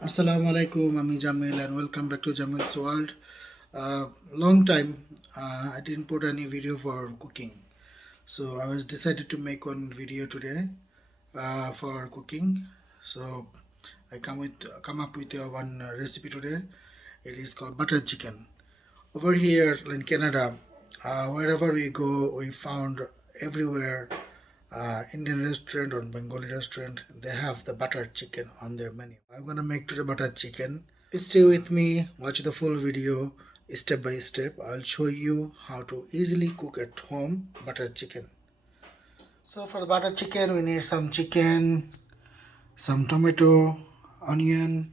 Assalamualaikum, I'm Jamil and welcome back to Jamil's World. Long time I didn't put any video for cooking, so I was decided to make one video today for cooking. So I come up with one recipe today. It is called butter chicken. Over here in Canada, wherever we go, we found everywhere Indian restaurant or Bengali restaurant, they have the butter chicken on their menu. I'm gonna make today butter chicken. Stay with me, watch the full video step by step. I'll show you how to easily cook at home butter chicken. So for the butter chicken, we need some chicken, some tomato, onion,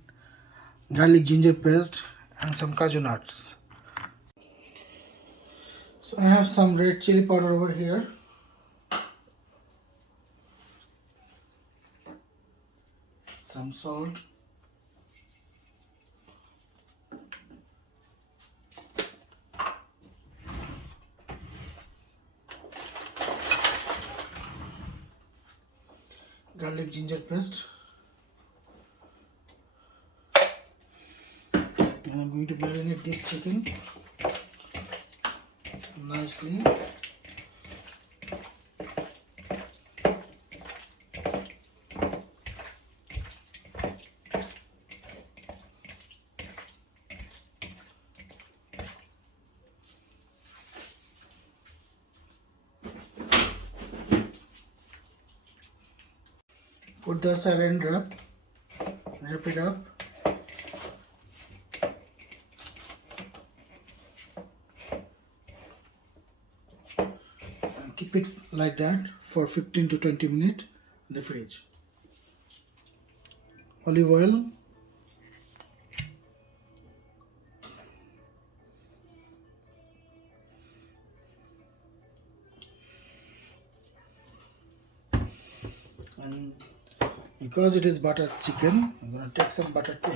garlic ginger paste, and some cashew nuts. So I have some red chili powder over here. Some salt, garlic ginger paste, and I'm going to marinate this chicken nicely. Put the saran wrap it up. And keep it like that for 15 to 20 minutes in the fridge. Olive oil, and because it is butter chicken, I'm gonna take some butter too.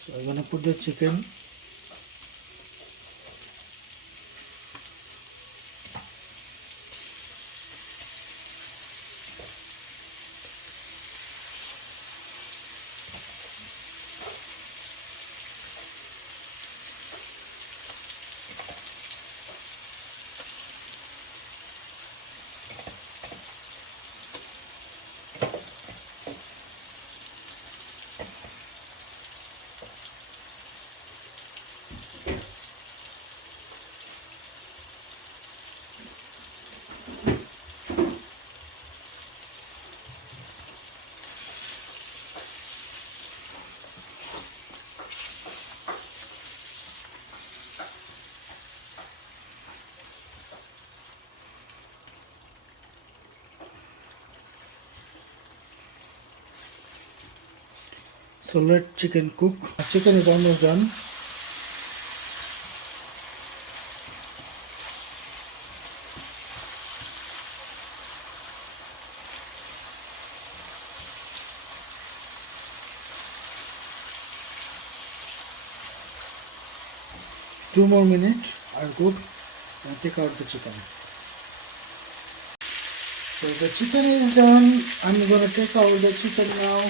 So I'm gonna put the chicken. So let chicken cook. Chicken is almost done. Two more minutes. I'll cook and take out the chicken. So the chicken is done. I'm gonna take out the chicken now.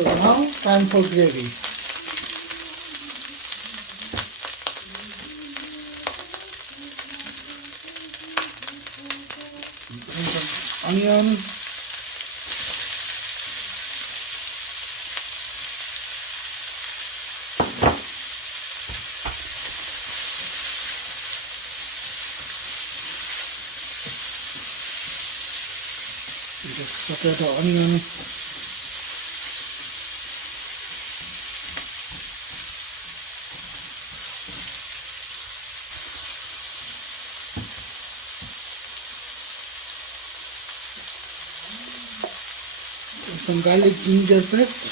So now time for gravy. Some onion. Just saute the onion. Some garlic ginger paste.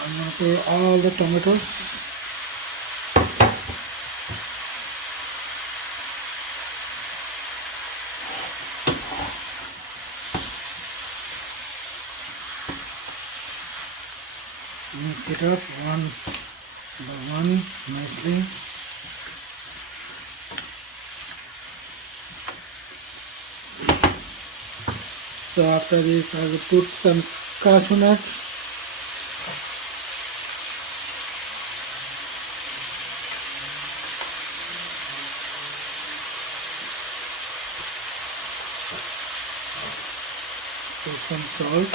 I'm going to pour all the tomatoes. Mix it up one by one nicely. So after this I will put some cashew nut. Put some salt.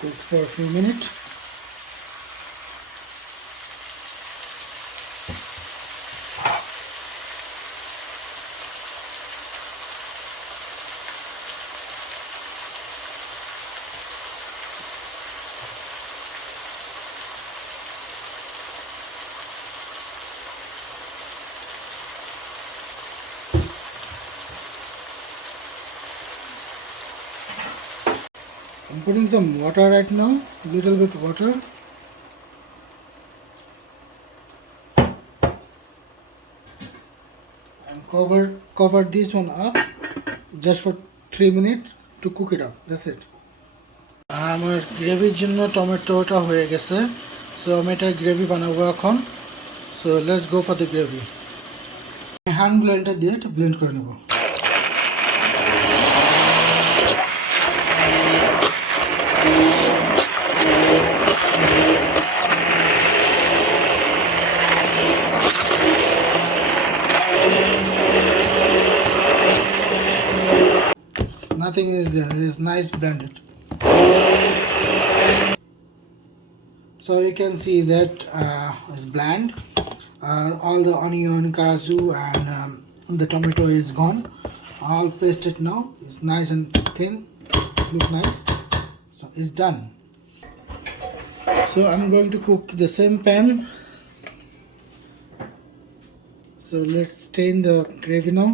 Cook for a few minutes. I'm putting some water right now, little bit water. And cover this one up just for 3 minutes to cook it up. That's it. আমার গ্রেভির জন্য টমেটোটা হয়ে গেছে, so আমি এটা gravy বানাবো এখন। So let's go for the gravy. Hand Blender দিয়ে এটা ব্লেন্ড করে নেব। Nothing is there, it is nice blended. So you can see that it's bland. All the onion, cashew and the tomato is gone. All pasted now. It's nice and thin. Look nice. So it's done. So I'm going to cook the same pan. So let's stain the gravy now.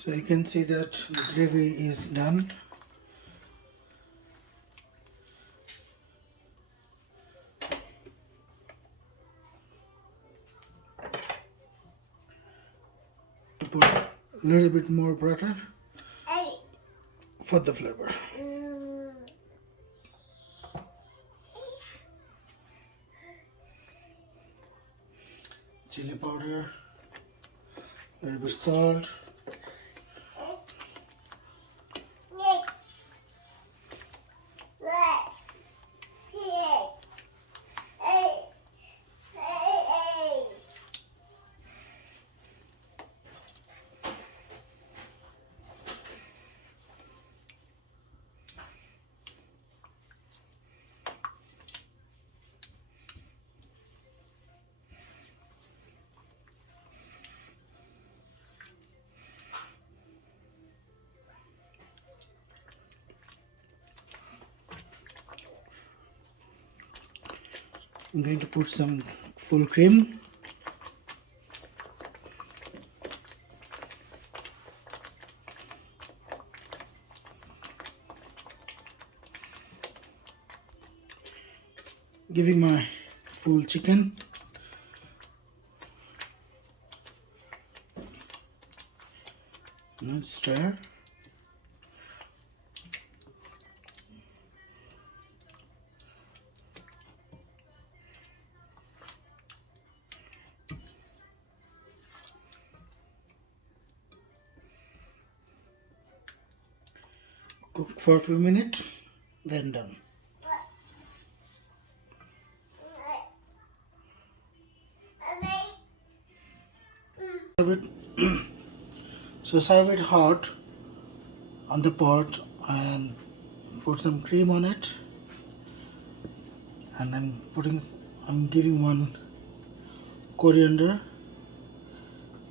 So you can see that the gravy is done. To put a little bit more butter for the flavor. Chili powder, a little bit salt. I'm going to put some full cream. Giving my full chicken. Now stir. Cook for a few minutes, then done. Serve it. So serve it hot on the pot and put some cream on it. And I'm giving one coriander.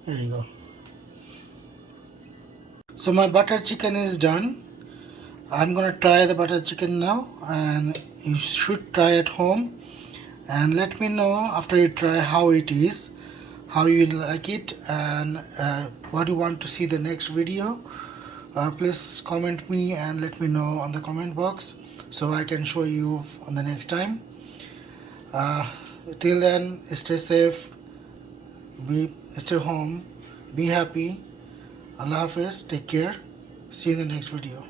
There you go. So my butter chicken is done. I'm gonna try the butter chicken now, and you should try at home and let me know after you try how it is, how you like it, and what you want to see the next video. Please comment me and let me know on the comment box so I can show you on the next time. Till then, stay safe, stay home, be happy. Allah Hafiz, take care. See you in the next video.